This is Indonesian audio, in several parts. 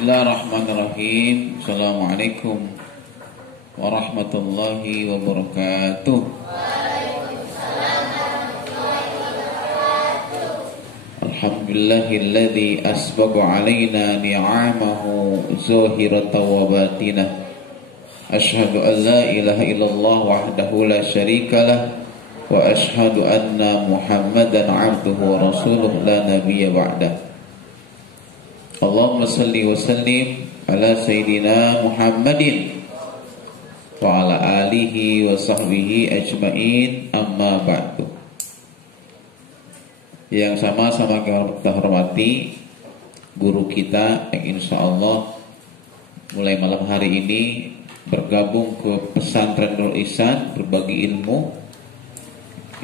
Bismillahirrahmanirrahim. Assalamualaikum warahmatullahi wabarakatuh. Alhamdulillahilladzi asbagha alaina ni'amahu zahiratan wa batinah. Asyhadu an la ilaha illallah wahdahu la syarikalah wa asyhadu anna Muhammadan 'abduhu wa rasuluhu la nabiyya ba'dah. Allahumma salli wa sallim ala sayyidina Muhammadin wa ala alihi wa sahbihi ajma'in, amma ba'du. Yang sama-sama kita hormati guru kita yang insya Allah mulai malam hari ini bergabung ke pesantren Nurul Ihsan berbagi ilmu,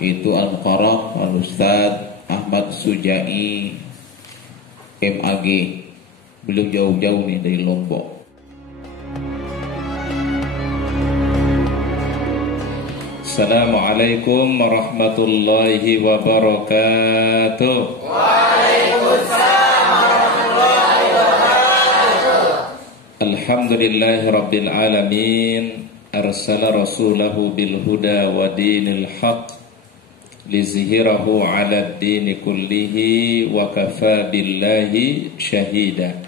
itu Al-Mukarram Al-Ustaz Ahmad Sujai MAG. Beliau jauh-jauh nih dari Lombok. Assalamualaikum warahmatullahi wabarakatuh. Waalaikumsalam warahmatullahi wabarakatuh. Alhamdulillahi rabbil alamin. Arsala rasulahu bil huda wa dinil haq lizhirahu ala ad-din kullihi wa kafa billahi syahida.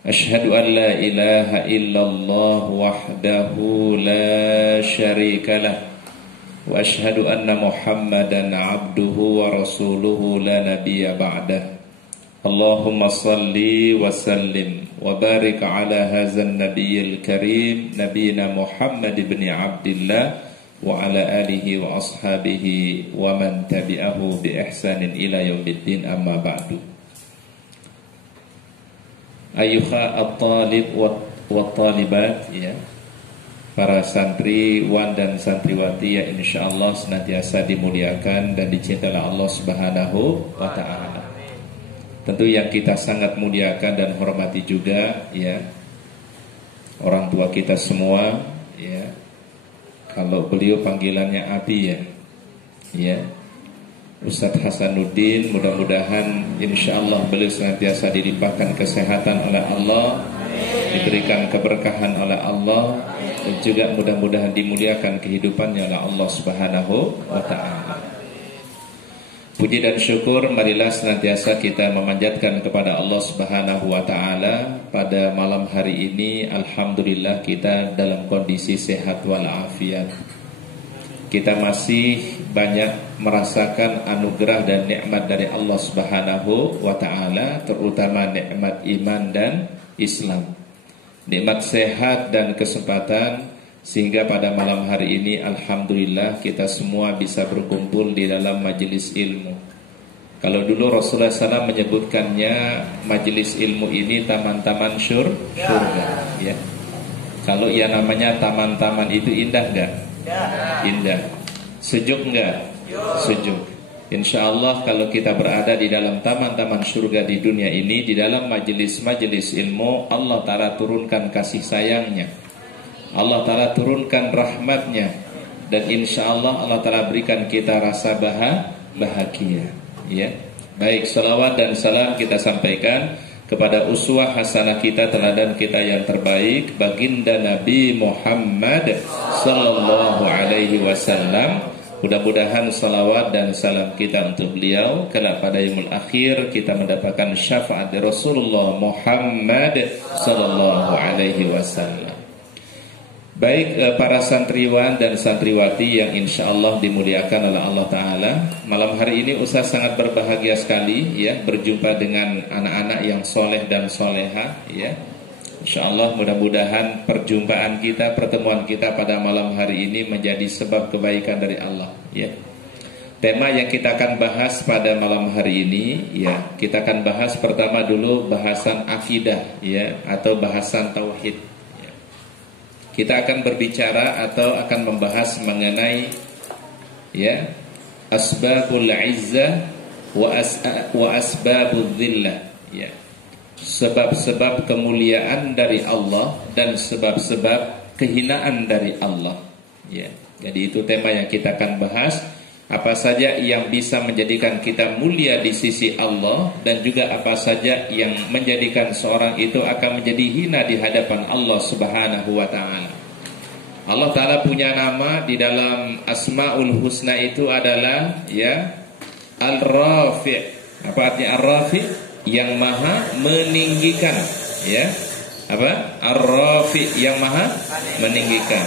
Asyhadu an la ilaha illallah wahdahu la syarika lah wa asyhadu anna Muhammadan abduhu wa rasuluhu la nabiyya ba'dah. Allahumma salli wa sallim wa barik ala hadzal nabiyil karim nabiyina Muhammad ibn Abdillah wa ala alihi wa ashabihi wa man tabi'ahu bi ihsanin ila yaumiddin, amma ba'du. Ayuha at-talib wa talibat, ya, para santriwan dan santriwati yang insyaallah senantiasa dimuliakan dan dicintai oleh Allah Subhanahu wa taala. Tentu yang kita sangat muliakan dan hormati juga, ya, orang tua kita semua, ya. Kalau beliau panggilannya Abi, ya. Ustadz Hasanuddin, mudah-mudahan insyaallah beliau senantiasa dilimpahkan kesehatan oleh Allah, diberikan keberkahan oleh Allah, dan juga mudah-mudahan dimuliakan kehidupannya oleh Allah Subhanahu wa ta'ala. Puji dan syukur marilah senantiasa kita memanjatkan kepada Allah Subhanahu wa ta'ala. Pada malam hari ini alhamdulillah kita dalam kondisi sehat walafiat. Kita masih banyak merasakan anugerah dan nikmat dari Allah Subhanahu wa ta'ala, terutama nikmat iman dan Islam, nikmat sehat dan kesempatan, sehingga pada malam hari ini alhamdulillah kita semua bisa berkumpul di dalam majelis ilmu. Kalau dulu Rasulullah SAW menyebutkannya majelis ilmu ini taman-taman surga, ya. Kalau ya namanya taman-taman itu indah enggak? Indah. Sejuk enggak? Sejuk. Insyaallah kalau kita berada di dalam taman-taman surga di dunia ini, di dalam majelis-majelis ilmu, Allah Ta'ala turunkan kasih sayangnya, Allah Ta'ala turunkan rahmatnya, dan insyaallah Allah Ta'ala berikan kita rasa bahagia, ya. Baik, salawat dan salam kita sampaikan kepada uswah hasanah kita, teladan kita yang terbaik, baginda Nabi Muhammad sallallahu alaihi wasallam. Mudah-mudahan salawat dan salam kita untuk beliau kelak pada yaumul akhir kita mendapatkan syafaat dari Rasulullah Muhammad sallallahu alaihi wasallam. Baik, para santriwan dan santriwati yang insyaallah dimuliakan oleh Allah Ta'ala, malam hari ini Ustaz sangat berbahagia sekali, ya, berjumpa dengan anak-anak yang soleh dan soleha, ya. Insyaallah mudah-mudahan perjumpaan kita, pertemuan kita pada malam hari ini menjadi sebab kebaikan dari Allah, ya. Tema yang kita akan bahas pada malam hari ini, ya, kita akan bahas pertama dulu bahasan akidah, ya, atau bahasan tauhid. Kita akan berbicara atau akan membahas mengenai, ya, asbabul izzah wa asbabul dhillah, ya, sebab-sebab kemuliaan dari Allah dan sebab-sebab kehinaan dari Allah, ya. Jadi itu tema yang kita akan bahas apa saja yang bisa menjadikan kita mulia di sisi Allah, dan juga apa saja yang menjadikan seorang itu akan menjadi hina di hadapan Allah Subhanahu wa taala. Allah taala punya nama di dalam Asmaul Husna itu adalah ya Al-Rafi'. Apa artinya Ar-Rafi'? Yang maha meninggikan, ya. Apa? Ar-Rafi', yang maha meninggikan.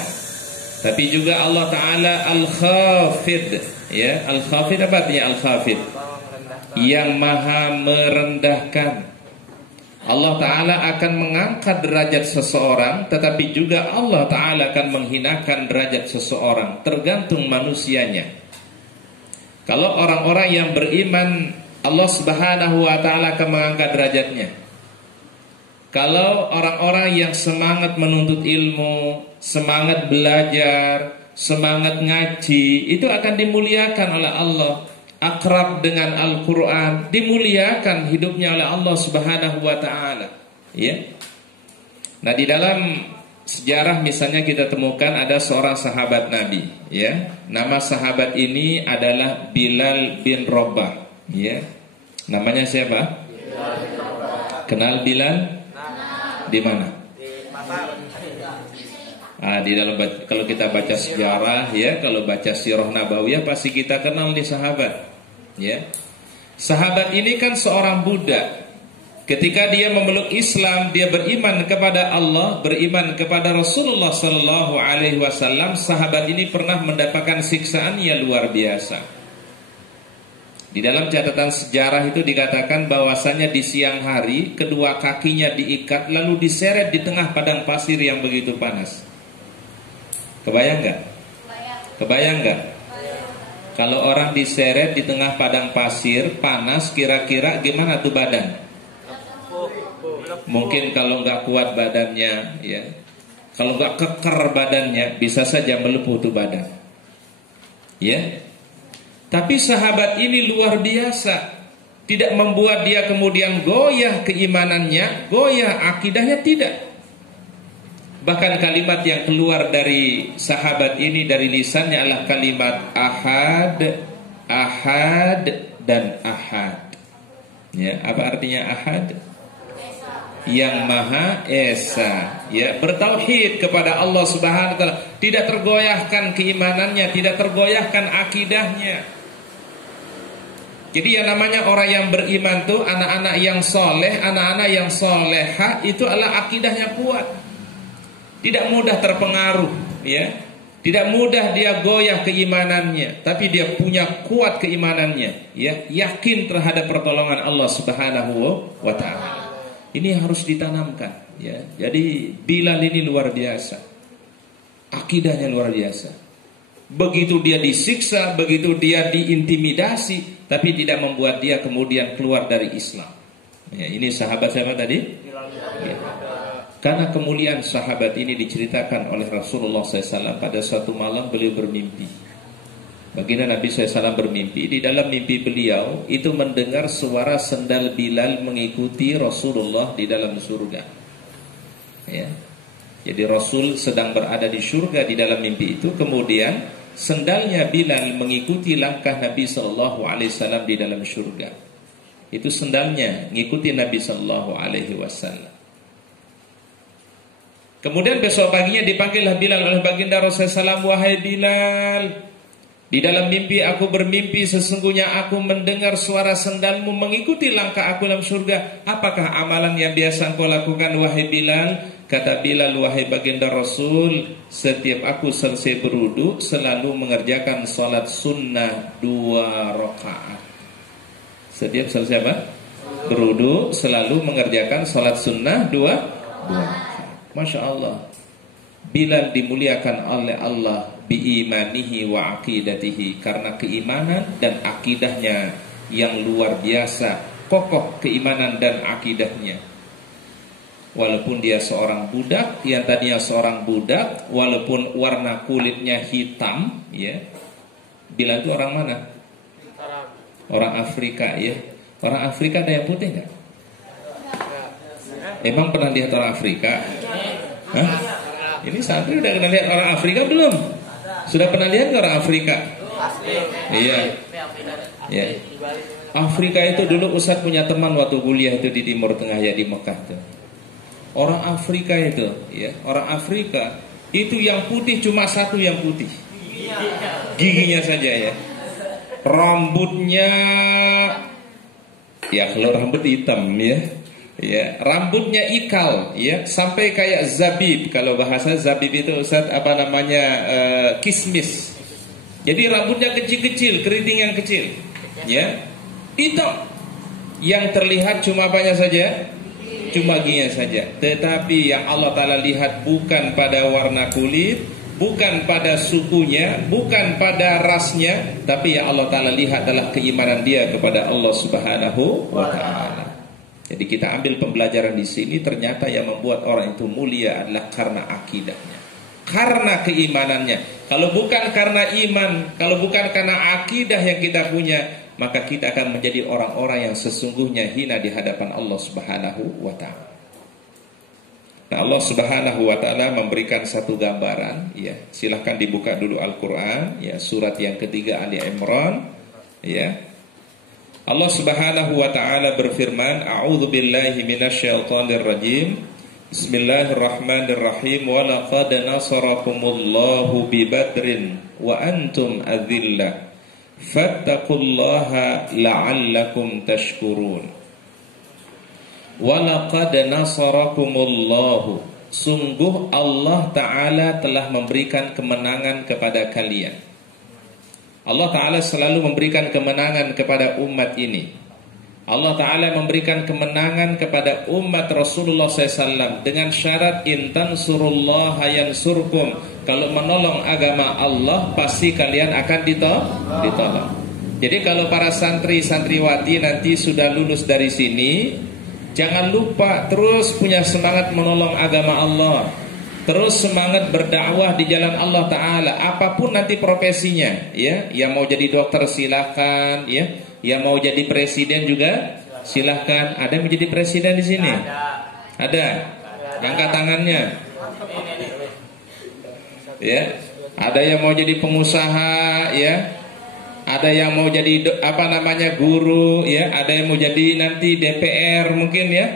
Tapi juga Allah taala Al-Khafid. Ya, Al-Khafid apa artinya Al-Khafid? Yang maha merendahkan. Allah Ta'ala akan mengangkat derajat seseorang, tetapi juga Allah Ta'ala akan menghinakan derajat seseorang, tergantung manusianya. Kalau orang-orang yang beriman, Allah Subhanahu wa Ta'ala akan mengangkat derajatnya. Kalau orang-orang yang semangat menuntut ilmu, semangat belajar, semangat ngaji, itu akan dimuliakan oleh Allah. Akrab dengan Al-Quran, dimuliakan hidupnya oleh Allah Subhanahu wa ta'ala, ya. Nah, di dalam sejarah misalnya kita temukan ada seorang sahabat Nabi, ya. Nama sahabat ini adalah Bilal bin Rabah, ya. Namanya siapa? Bilal bin Rabah. Kenal Bilal? Di mana? Di pasar. Di dalam, kalau kita baca sejarah, ya, kalau baca sirah nabawiyah pasti kita kenal nih sahabat, ya. Sahabat ini kan seorang budak. Ketika dia memeluk Islam, dia beriman kepada Allah, beriman kepada Rasulullah sallallahu alaihi wasallam. Sahabat ini pernah mendapatkan siksaan yang luar biasa. Di dalam catatan sejarah itu dikatakan bahwasanya di siang hari kedua kakinya diikat lalu diseret di tengah padang pasir yang begitu panas. Kebayang nggak? Kebayang nggak? Kalau orang diseret di tengah padang pasir panas, kira-kira gimana tuh badan? Mungkin kalau nggak kuat badannya, ya, kalau nggak keker badannya, bisa saja melepuh tuh badan, ya. Tapi sahabat ini luar biasa, tidak membuat dia kemudian goyah keimanannya, goyah akidahnya, tidak. Bahkan kalimat yang keluar dari sahabat ini dari lisannya adalah kalimat ahad, ahad, dan ahad. Ya, apa artinya ahad? Yang maha esa, ya, bertauhid kepada Allah Subhanahu wa taala, tidak tergoyahkan keimanannya, tidak tergoyahkan akidahnya. Jadi yang namanya orang yang beriman tuh anak-anak yang soleh, anak-anak yang soleha, itu adalah akidahnya kuat. Tidak mudah terpengaruh, ya. Tidak mudah dia goyah keimanannya, tapi dia punya kuat keimanannya, ya, yakin terhadap pertolongan Allah Subhanahu wa taala. Ini harus ditanamkan, ya. Jadi Bilal ini luar biasa. Akidahnya luar biasa. Begitu dia disiksa, begitu dia diintimidasi, tapi tidak membuat dia kemudian keluar dari Islam. Ya, ini sahabat siapa tadi? Ya. Karena kemuliaan sahabat ini diceritakan oleh Rasulullah SAW. Pada suatu malam beliau bermimpi. Baginda Nabi SAW bermimpi. Di dalam mimpi beliau itu mendengar suara sendal Bilal mengikuti Rasulullah di dalam surga, ya. Jadi Rasul sedang berada di surga di dalam mimpi itu. Kemudian sendalnya Bilal mengikuti langkah Nabi SAW di dalam surga. Itu sendalnya ngikuti Nabi SAW. Kemudian besok paginya dipanggillah Bilal oleh baginda Rasulullah SAW. Wahai Bilal, di dalam mimpi aku bermimpi sesungguhnya aku mendengar suara sendalmu mengikuti langkah aku dalam surga. Apakah amalan yang biasa engkau lakukan wahai Bilal? Kata Bilal, wahai baginda Rasul, setiap aku selesai berwudu selalu mengerjakan sholat sunnah 2 rakaat. Setiap selesai apa? Berwudu selalu mengerjakan sholat sunnah 2 rakaat. Masya Allah, Bilal dimuliakan oleh Allah biimanihi wa aqidatihi, karena keimanan dan akidahnya yang luar biasa, kokoh keimanan dan akidahnya. Walaupun dia seorang budak, yang tadinya seorang budak, walaupun warna kulitnya hitam, ya. Bilal itu orang mana? Orang Afrika, ya. Orang Afrika ada yang putih nggak? Emang pernah lihat orang Afrika? Hah? Ini santri udah pernah lihat orang Afrika belum? Sudah pernah lihat orang Afrika? Iya. Ya. Afrika itu dulu Ustaz punya teman waktu kuliah itu di Timur Tengah ya, di Mekah tuh. Orang Afrika itu, ya, orang Afrika itu yang putih cuma satu yang putih. Giginya saja ya. Rambutnya, ya kalau rambut hitam ya. Ya, rambutnya ikal ya, sampai kayak zabib. Kalau bahasa zabib itu Ustaz apa namanya? Kismis. Jadi rambutnya kecil-kecil, keriting yang kecil. Ya. Hitam. Yang terlihat cuma apanya saja? Cuma giginya saja. Tetapi yang Allah Ta'ala lihat bukan pada warna kulit, bukan pada sukunya, bukan pada rasnya, tapi yang Allah Ta'ala lihat adalah keimanan dia kepada Allah Subhanahu wa Ta'ala. Jadi kita ambil pembelajaran di sini, ternyata yang membuat orang itu mulia adalah karena akidahnya, karena keimanannya. Kalau bukan karena iman, kalau bukan karena akidah yang kita punya, maka kita akan menjadi orang-orang yang sesungguhnya hina di hadapan Allah Subhanahu wa Ta'ala. Nah, Allah Subhanahu wa Ta'ala memberikan satu gambaran, ya. Silahkan dibuka dulu Al-Qur'an, ya, surat yang ketiga Ali Imran, ya. Allah Subhanahu wa Ta'ala berfirman, A'udzu billahi minasyaitonir rajim. Bismillahirrahmanirrahim. Wa laqad nasarakumullahu bi Badrin wa antum adillah. Fattaqullaha la'allakum tashkurun. Walaqad nasarakumullahu, sungguh Allah Ta'ala telah memberikan kemenangan kepada kalian. Allah Ta'ala selalu memberikan kemenangan kepada umat ini. Allah Ta'ala memberikan kemenangan kepada umat Rasulullah SAW dengan syarat intan surullaha yansurkum. Kalau menolong agama Allah, pasti kalian akan ditolong. Jadi kalau para santri santriwati nanti sudah lulus dari sini, jangan lupa terus punya semangat menolong agama Allah, terus semangat berdakwah di jalan Allah Ta'ala, apapun nanti profesinya, ya. Yang mau jadi dokter silakan, ya. Yang mau jadi presiden juga silahkan. Ada yang menjadi presiden di sini? Ada. Angkat tangannya. Ya. Ada yang mau jadi pengusaha, ya. Ada yang mau jadi guru, ya. Ada yang mau jadi nanti DPR mungkin, ya.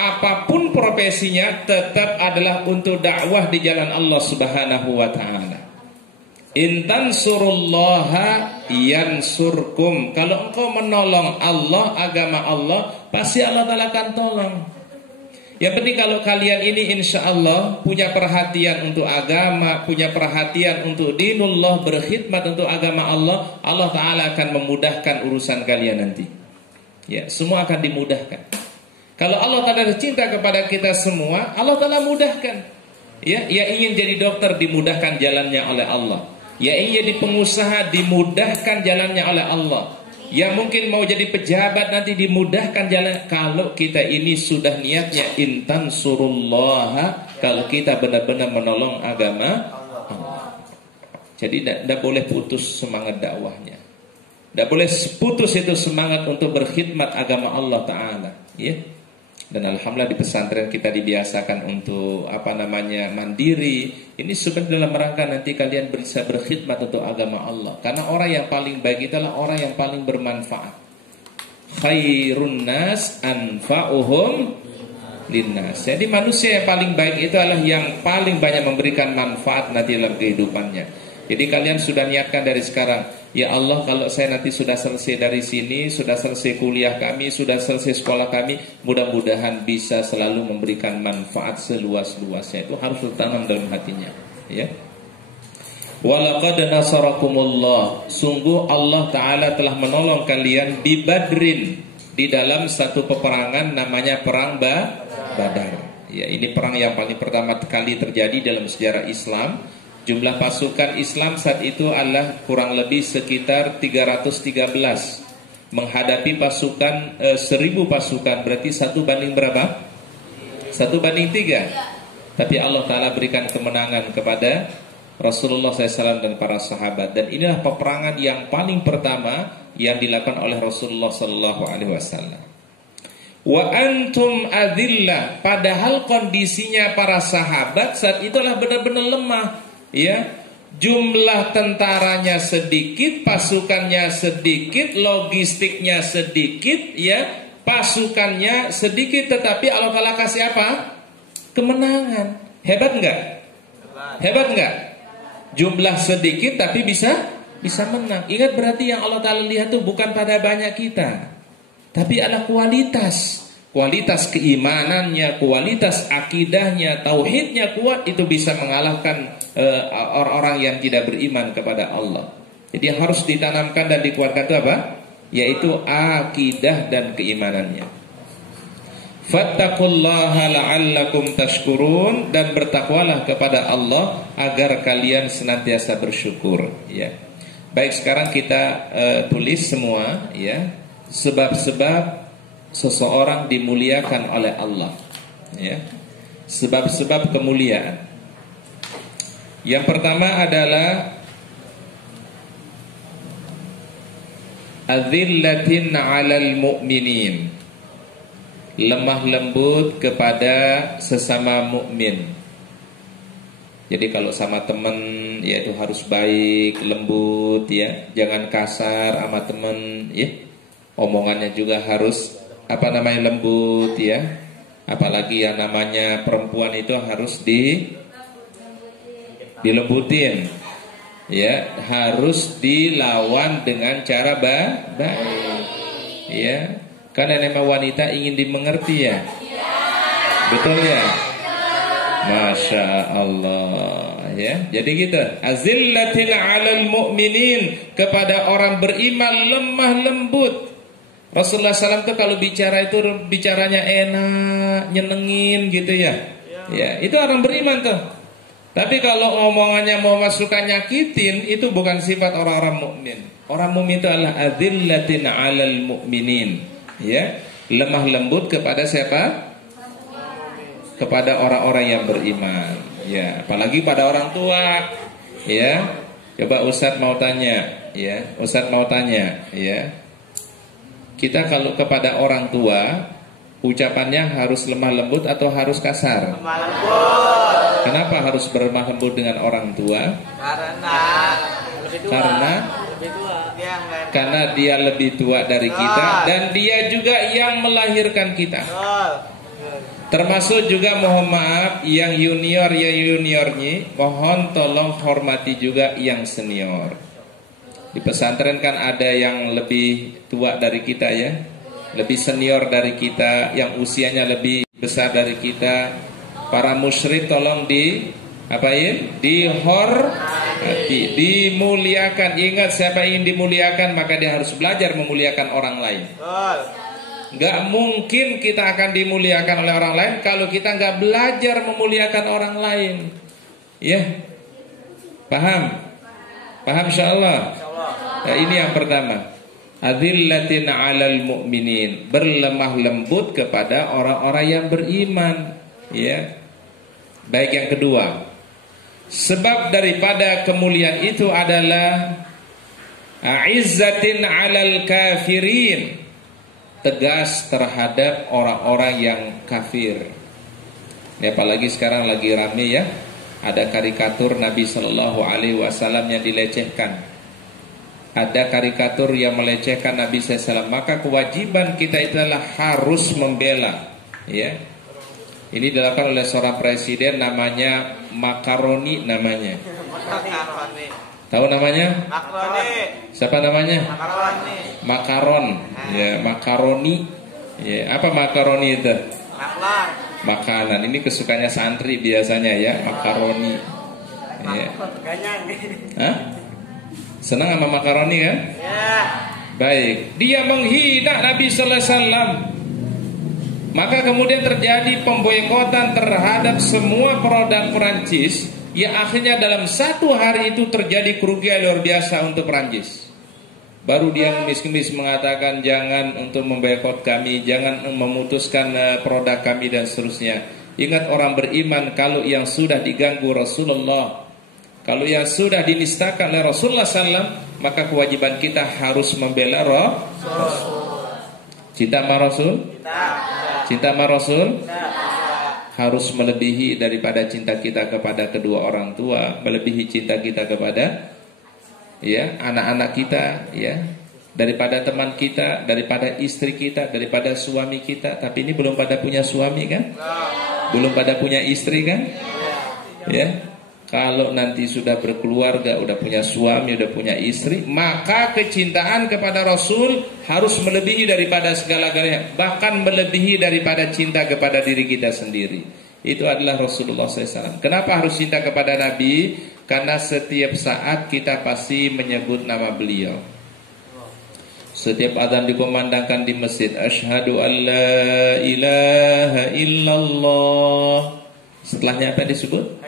Apapun profesinya tetap adalah untuk dakwah di jalan Allah Subhanahu wa Ta'ala. Intan surullaha yansurkum. Kalau engkau menolong Allah, agama Allah, pasti Allah Ta'ala akan tolong. Yang penting kalau kalian ini insya Allah punya perhatian untuk agama, punya perhatian untuk dinullah, berkhidmat untuk agama Allah, Allah Ta'ala akan memudahkan urusan kalian nanti. Ya, semua akan dimudahkan. Kalau Allah Ta'ala cinta kepada kita semua, Allah Ta'ala mudahkan. Ya, yang ingin jadi dokter dimudahkan jalannya oleh Allah. Ya, ingin jadi pengusaha dimudahkan jalannya oleh Allah. Yang mungkin mau jadi pejabat nanti dimudahkan jalan. Kalau kita ini sudah niatnya intan surullaha, kalau kita benar-benar menolong agama Allah. Jadi tidak boleh putus semangat dakwahnya. Tidak boleh putus itu semangat untuk berkhidmat agama Allah Ta'ala, ya. Dan alhamdulillah di pesantren kita dibiasakan untuk mandiri. Ini sebenarnya dalam rangka nanti kalian bisa berkhidmat untuk agama Allah. Karena orang yang paling baik itu adalah orang yang paling bermanfaat. Khairun nas anfa'uhum linnas. Jadi manusia yang paling baik itu adalah yang paling banyak memberikan manfaat nanti dalam kehidupannya. Jadi kalian sudah niatkan dari sekarang, ya Allah, kalau saya nanti sudah selesai dari sini, sudah selesai kuliah kami, sudah selesai sekolah kami, mudah-mudahan bisa selalu memberikan manfaat seluas-luasnya. Itu harus tertanam dalam hatinya, ya. Walaqad nasarakumullah, sungguh Allah Ta'ala telah menolong kalian di Badrin, di dalam satu peperangan namanya perang Badar. Ya, ini perang yang paling pertama kali terjadi dalam sejarah Islam. Jumlah pasukan Islam saat itu adalah kurang lebih sekitar 313 menghadapi pasukan 1000 pasukan, berarti 1 banding berapa? 1 banding 3. Tapi Allah Ta'ala berikan kemenangan kepada Rasulullah SAW dan para sahabat. Dan inilah peperangan yang paling pertama yang dilakukan oleh Rasulullah SAW. Wa antum adillah, padahal kondisinya para sahabat saat itulah benar-benar lemah. Ya, jumlah tentaranya sedikit, pasukannya sedikit, logistiknya sedikit, ya, pasukannya sedikit, tetapi Allah Ta'ala kasih apa? Kemenangan. Hebat enggak? Hebat enggak? Jumlah sedikit tapi bisa menang. Ingat, berarti yang Allah Ta'ala lihat itu bukan pada banyak kita, tapi ada kualitas keimanannya, kualitas akidahnya, tauhidnya kuat, itu bisa mengalahkan orang-orang yang tidak beriman kepada Allah. Jadi yang harus ditanamkan dan dikuatkan itu apa? Yaitu akidah dan keimanannya. Fattaqullaha la'allakum tashkurun, dan bertakwalah kepada Allah agar kalian senantiasa bersyukur, ya. Baik, sekarang kita tulis semua, ya, sebab-sebab seseorang dimuliakan oleh Allah, ya. Sebab-sebab kemuliaan. Yang pertama adalah adzillatin 'alal mu'minin, lemah lembut kepada sesama mukmin. Jadi kalau sama teman, ya itu harus baik, lembut, ya, jangan kasar sama teman, ya. Omongannya juga harus lembut, ya. Apalagi yang namanya perempuan itu harus dilembutin, ya, harus dilawan dengan cara baik, ya. Karena nama wanita ingin dimengerti, ya. Betul, ya. Masya Allah, ya. Jadi gitu. Azillatin 'alal mu'minin, kepada orang beriman lemah lembut. Rasulullah SAW tuh kalau bicara itu bicaranya enak, nyenengin gitu, ya. Ya, itu orang beriman tuh. Tapi kalau omongannya mau masukkan nyakitin, itu bukan sifat orang-orang mukmin. Orang mukmin itu adalah azillatin 'alal mu'minin, ya, lemah lembut kepada siapa? Kepada orang-orang yang beriman, ya, apalagi pada orang tua, ya. Coba Ustadz mau tanya, ya, ya. Kita kalau kepada orang tua, ucapannya harus lemah lembut atau harus kasar? Lemah lembut. Kenapa harus berlemah lembut dengan orang tua? Karena dia lebih tua dari kita, dan dia juga yang melahirkan kita. Termasuk juga, mohon maaf, yang juniornya, mohon tolong hormati juga yang senior. Di pesantren kan ada yang lebih tua dari kita, ya, lebih senior dari kita, yang usianya lebih besar dari kita. Para musyrik tolong dihormati, dimuliakan. Ingat, siapa ingin dimuliakan maka dia harus belajar memuliakan orang lain. Gak mungkin kita akan dimuliakan oleh orang lain kalau kita gak belajar memuliakan orang lain, ya. Paham insyaallah. Ya, ini yang pertama, adzillatin 'alal mu'minin, berlemah lembut kepada orang-orang yang beriman, ya. Baik, yang kedua, sebab daripada kemuliaan itu adalah a'izzatin 'alal kafirin, tegas terhadap orang-orang yang kafir. Ini apalagi sekarang lagi rame, ya, ada karikatur Nabi Shallallahu Alaihi Wasallam yang dilecehkan, ada karikatur yang melecehkan Nabi SAW. Maka kewajiban kita itu adalah harus membela, ya. Ini dilakukan oleh seorang presiden, namanya Makaroni namanya. Tahu namanya? Makaroni. Siapa namanya? Makaroni. Makaron, ya, makaroni. Ya, apa makaroni itu? Makanan. Ini kesukaannya santri biasanya, ya, makaroni. Ya. Hah? Senang sama makaroni, kan? Ya. Baik, dia menghina Nabi sallallahu alaihi wasallam. Maka kemudian terjadi pemboikotan terhadap semua produk Perancis. Ya, akhirnya dalam satu hari itu terjadi kerugian luar biasa untuk Perancis. Baru dia ngemis-ngemis mengatakan jangan untuk memboikot kami, jangan memutuskan produk kami dan seterusnya. Ingat, orang beriman kalau yang sudah diganggu Rasulullah, kalau yang sudah dinistakan oleh Rasulullah SAW, maka kewajiban kita harus membela Rasul. Cinta sama Rasul? Cinta sama Rasul? harus melebihi daripada cinta kita kepada kedua orang tua, melebihi cinta kita kepada ya anak-anak kita, ya, daripada teman kita, daripada istri kita, daripada suami kita. Tapi ini belum pada punya suami kan? Belum pada punya istri kan? Ya. Kalau nanti sudah berkeluarga, udah punya suami, udah punya istri, maka kecintaan kepada Rasul harus melebihi daripada segala-galanya, bahkan melebihi daripada cinta kepada diri kita sendiri. Itu adalah Rasulullah SAW. Kenapa harus cinta kepada Nabi? Karena setiap saat kita pasti menyebut nama beliau. Setiap adzan dikumandangkan di masjid, asyhadu an la ilaha illallah. Setelahnya apa disebut?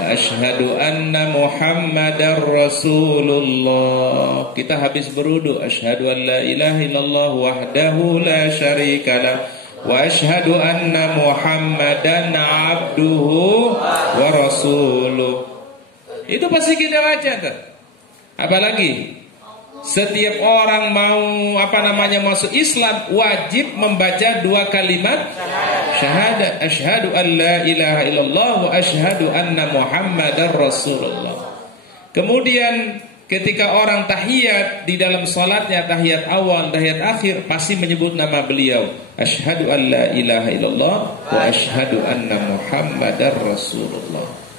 Asyhadu anna Muhammadar Rasulullah. Kita habis berudu, asyhadu an la ilaha illallah wahdahu la syarikalah wa asyhadu anna Muhammadan abduhu wa rasuluh. Itu pasti kita baca tuh. Apalagi setiap orang mau masuk Islam wajib membaca dua kalimat syahadat, asyhadu an la ilaha illallah wa asyhadu anna Muhammadar Rasulullah. Kemudian ketika orang tahiyat di dalam salatnya, tahiyat awal, tahiyat akhir, pasti menyebut nama beliau, asyhadu an la ilaha illallah wa asyhadu anna Muhammadar Rasulullah.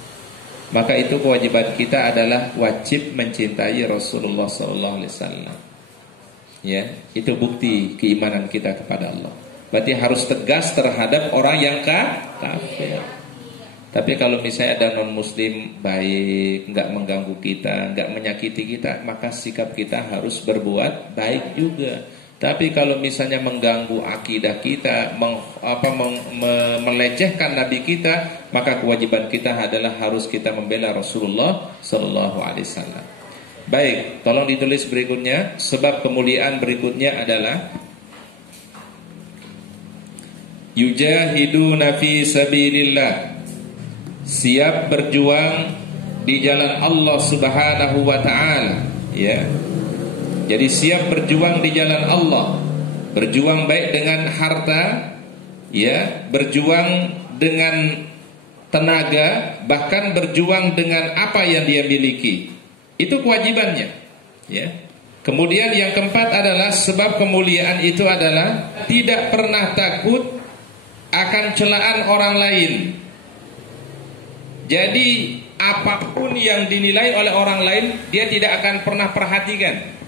Maka itu kewajiban kita adalah wajib mencintai Rasulullah SAW. Ya, itu bukti keimanan kita kepada Allah. Berarti harus tegas terhadap orang yang kafir. Tapi kalau misalnya ada non muslim baik, nggak mengganggu kita, nggak menyakiti kita, maka sikap kita harus berbuat baik juga. Tapi kalau misalnya mengganggu akidah kita, melecehkan Nabi kita, maka kewajiban kita adalah harus kita membela Rasulullah Sallallahu Alaihi Wasallam. Baik, tolong ditulis berikutnya. Sebab kemuliaan berikutnya adalah yujahiduna fi sabilillah, siap berjuang di jalan Allah Subhanahu wa taala, ya. Jadi siap berjuang di jalan Allah, berjuang baik dengan harta, ya, berjuang dengan tenaga, bahkan berjuang dengan apa yang dia miliki. Itu kewajibannya, ya. Kemudian yang keempat adalah sebab kemuliaan itu adalah tidak pernah takut akan celaan orang lain. Jadi apapun yang dinilai oleh orang lain, dia tidak akan pernah perhatikan.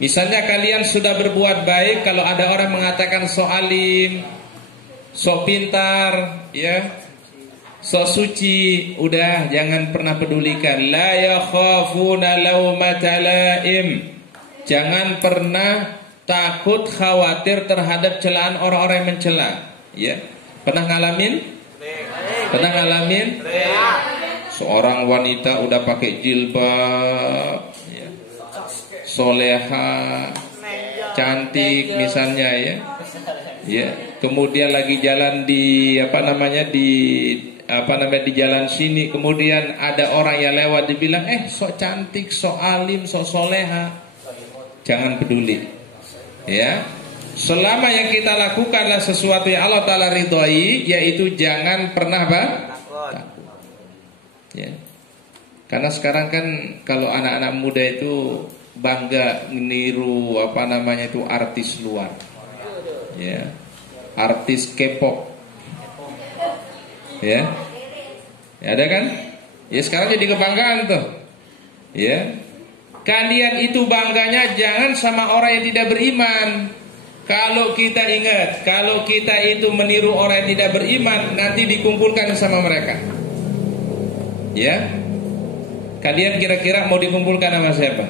Misalnya kalian sudah berbuat baik, kalau ada orang mengatakan sok alim, sok pintar, ya, sok suci, udah jangan pernah pedulikan. La yakhafuna laumata laim. Jangan pernah takut, khawatir terhadap celaan orang-orang yang mencela, ya. Pernah ngalamin? Pernah ngalamin? Seorang wanita udah pakai jilbab, ya, soleha, cantik misalnya, ya, ya. Kemudian lagi jalan di di jalan sini, kemudian ada orang yang lewat dibilang, sok cantik, sok alim, sok soleha. Jangan peduli, ya. Selama yang kita lakukan adalah sesuatu yang Allah Ta'ala ridhoi, yaitu jangan pernah takut, ya. Karena sekarang kan kalau anak-anak muda itu bangga meniru itu artis luar, ya, artis K-pop, ya, ada kan? Ya sekarang jadi kebanggaan tuh, ya. Kalian itu bangganya jangan sama orang yang tidak beriman. Kalau kita ingat, kalau kita itu meniru orang yang tidak beriman, nanti dikumpulkan sama mereka, ya. Kalian kira-kira mau dikumpulkan sama siapa?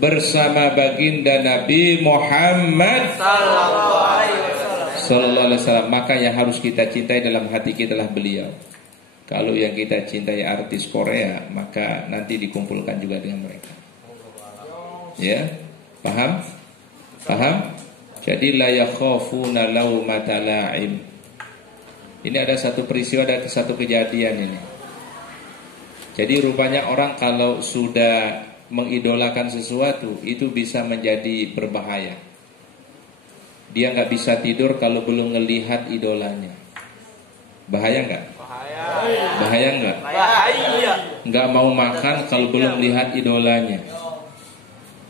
Bersama baginda Nabi Muhammad Sallallahu Alaihi Wasallam. Maka yang harus kita cintai dalam hati kita adalah beliau. Kalau yang kita cintai artis Korea, maka nanti dikumpulkan juga dengan mereka, ya. Paham? Paham? Jadi la yakhafuna laumata la'im. Ini ada satu peristiwa, ada satu kejadian ini. Jadi rupanya orang kalau sudah mengidolakan sesuatu itu bisa menjadi berbahaya. Dia nggak bisa tidur kalau belum ngelihat idolanya. Bahaya nggak? Bahaya nggak? Nggak mau makan kalau belum lihat idolanya.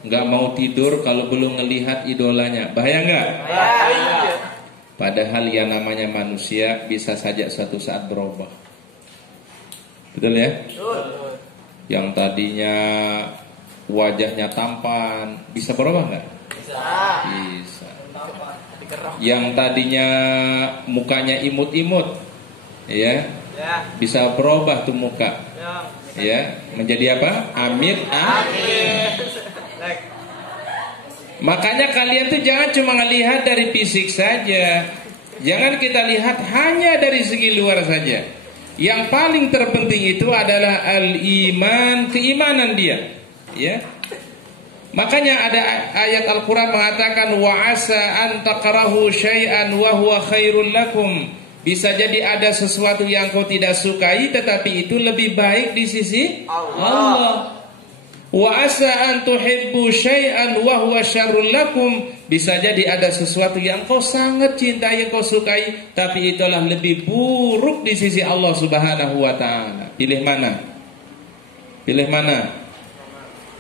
Nggak mau tidur kalau belum ngelihat idolanya. Bahaya nggak? Padahal yang namanya manusia bisa saja suatu saat berubah. Betul ya? Yang tadinya wajahnya tampan bisa berubah nggak? Bisa. Yang tadinya mukanya imut-imut, ya, bisa berubah tuh muka, ya, menjadi apa? Amin. Makanya kalian tuh jangan cuma melihat dari fisik saja. Jangan kita lihat hanya dari segi luar saja. Yang paling terpenting itu adalah al-iman, keimanan dia, ya. Makanya ada ayat Al-Quran mengatakan wa asa an taqrahu syai'an wa huwa khairul lakum. Bisa jadi ada sesuatu yang kau tidak sukai tetapi itu lebih baik di sisi Allah. Wa asa an tuhibbu syai'an wa huwa syarrul lakum. Bisa jadi ada sesuatu yang kau sangat cintai, yang kau sukai, tapi itulah lebih buruk di sisi Allah Subhanahu wa taala. Pilih mana? Pilih mana?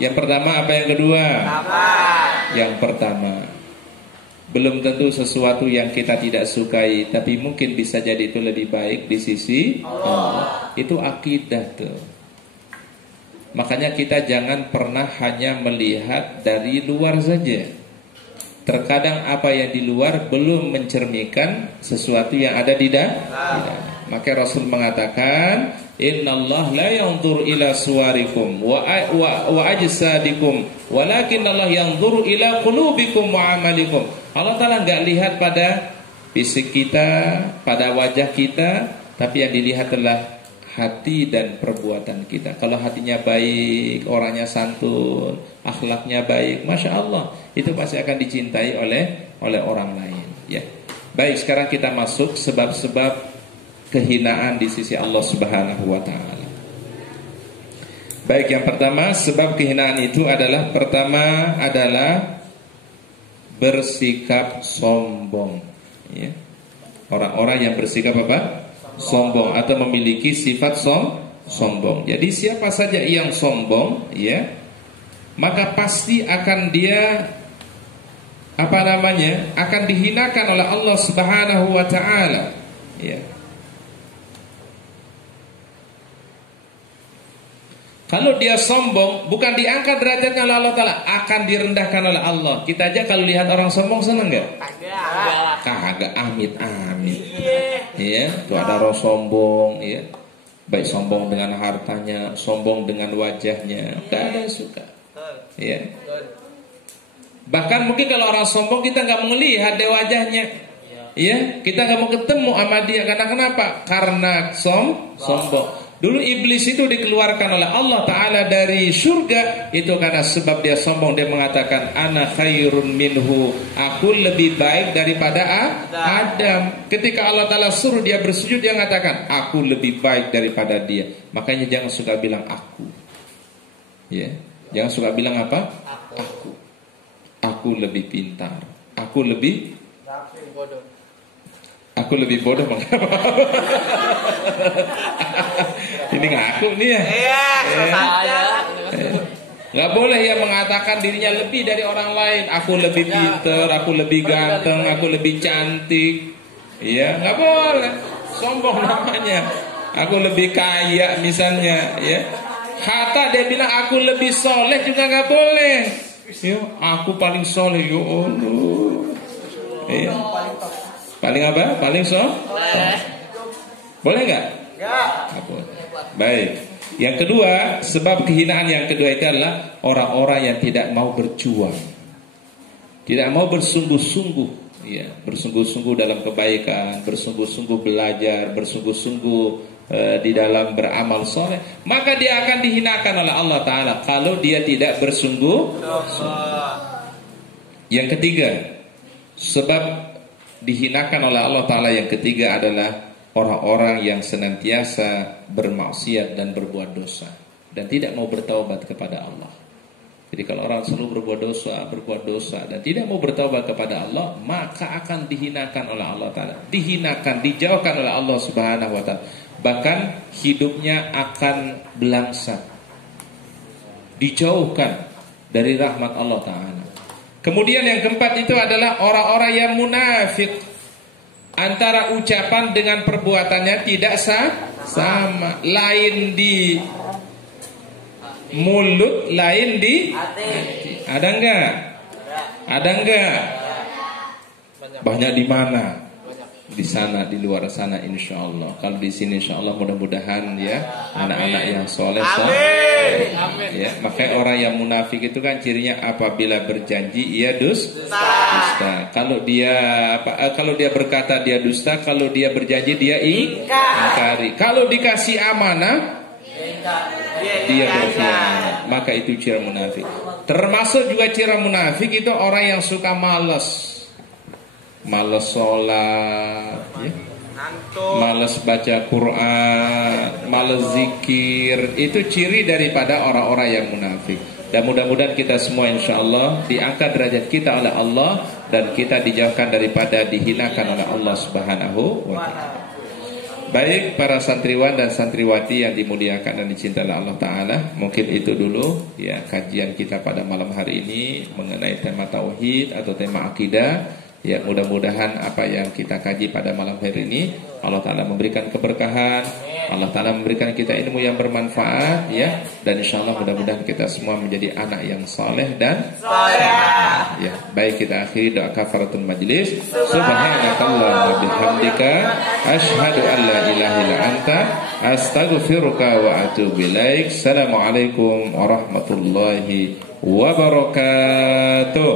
Yang pertama apa yang kedua? Yang pertama. Belum tentu sesuatu yang kita tidak sukai, tapi mungkin bisa jadi itu lebih baik di sisi Allah. Itu akidah tuh. Makanya kita jangan pernah hanya melihat dari luar saja. Terkadang apa yang di luar belum mencerminkan sesuatu yang ada di dalam. Maka Rasul mengatakan, Innallaha la yanzuru ila suwarikum wa ajsadikum, walakin Allah yanzuru ila qulubikum wa amalikum. Allah Ta'ala enggak lihat pada fisik kita, pada wajah kita, tapi yang dilihat adalah hati dan perbuatan kita. Kalau hatinya baik, orangnya santun, akhlaknya baik, Masya Allah, itu pasti akan dicintai oleh orang lain, ya. Baik, sekarang kita masuk sebab-sebab kehinaan di sisi Allah Subhanahu wa taala. Baik, yang pertama sebab kehinaan itu adalah, pertama adalah bersikap sombong, ya. Orang-orang yang bersikap apa? Sombong atau memiliki sifat sombong. Jadi siapa saja yang sombong, ya, maka pasti akan dia akan dihinakan oleh Allah Subhanahu wa taala, ya. Kalau dia sombong, bukan diangkat derajatnya oleh Allah Ta'ala, akan direndahkan oleh Allah. Kita aja kalau lihat orang sombong seneng gak? Kagak, amit. Ya, tuh ada orang sombong, ya. Baik sombong dengan hartanya, sombong dengan wajahnya, gak ada yang suka, ya. Bahkan mungkin kalau orang sombong kita gak mau lihat deh wajahnya, ya. Kita gak mau ketemu sama dia, karena kenapa? Karena sombong. Dulu iblis itu dikeluarkan oleh Allah Ta'ala dari surga, itu karena sebab dia sombong. Dia mengatakan, ana khairun minhu, aku lebih baik daripada Adam. Ketika Allah Ta'ala suruh dia bersujud, dia mengatakan, aku lebih baik daripada dia. Makanya jangan suka bilang aku, ya. Jangan suka bilang apa? Aku lebih pintar, aku lebih bodoh. Aku lebih bodoh. Ini ngaku nih ya. Nggak boleh ya mengatakan dirinya lebih dari orang lain. Aku lebih pintar, aku lebih ganteng, aku lebih cantik. Iya, nggak boleh. Sombong namanya. Aku lebih kaya misalnya, ya. Hatta dia bilang aku lebih soleh juga nggak boleh. Ya, aku paling soleh, ya Allah. Iya. Paling apa? Paling boleh nggak? Baik. Yang kedua, sebab kehinaan yang kedua itu adalah orang-orang yang tidak mau berjuang, tidak mau bersungguh-sungguh, ya, bersungguh-sungguh dalam kebaikan, bersungguh-sungguh belajar, bersungguh-sungguh di dalam beramal soleh, maka dia akan dihinakan oleh Allah Ta'ala kalau dia tidak bersungguh-sungguh. Yang ketiga, sebab dihinakan oleh Allah Ta'ala yang ketiga adalah orang-orang yang senantiasa bermaksiat dan berbuat dosa dan tidak mau bertaubat kepada Allah. Jadi kalau orang selalu berbuat dosa dan tidak mau bertaubat kepada Allah, maka akan dihinakan oleh Allah Ta'ala. Dihinakan, dijauhkan oleh Allah Subhanahu Wa Ta'ala. Bahkan hidupnya akan belangsak, dijauhkan dari rahmat Allah Ta'ala. Kemudian yang keempat itu adalah orang-orang yang munafik. Antara ucapan dengan perbuatannya tidak sama. Lain di mulut, lain di hati. Ada enggak? Ada enggak? Banyak di mana? Di sana, di luar sana insya Allah. Kalau di sini insya Allah mudah-mudahan ya anak-anak yang soleh. Ya, makanya orang yang munafik itu kan cirinya apabila berjanji ia dusta. Kalau dia berkata dia dusta, kalau dia berjanji dia ingkari. Kalau dikasih amanah dia berkhianat. Maka itu ciri munafik. Termasuk juga ciri munafik itu orang yang suka malas sholat, ya. Malas baca Quran, malas zikir. Itu ciri daripada orang-orang yang munafik. Dan mudah-mudahan kita semua insya Allah diangkat derajat kita oleh Allah, dan kita dijauhkan daripada dihinakan oleh Allah Subhanahu wa ta'ala. Baik para santriwan dan santriwati yang dimuliakan dan dicintai oleh Allah Ta'ala, mungkin itu dulu ya kajian kita pada malam hari ini mengenai tema tauhid atau tema akidah. Ya, mudah-mudahan apa yang kita kaji pada malam hari ini Allah Ta'ala memberikan keberkahan, Allah Ta'ala memberikan kita ilmu yang bermanfaat ya. Dan insya Allah mudah-mudahan kita semua menjadi anak yang saleh dan ya. Baik, kita akhiri doa kafaratul majlis. Subhanakallahumma bihamdika asyhadu an la ilaha illa anta astaghfiruka wa atubu ilaik. Assalamualaikum warahmatullahi wabarakatuh.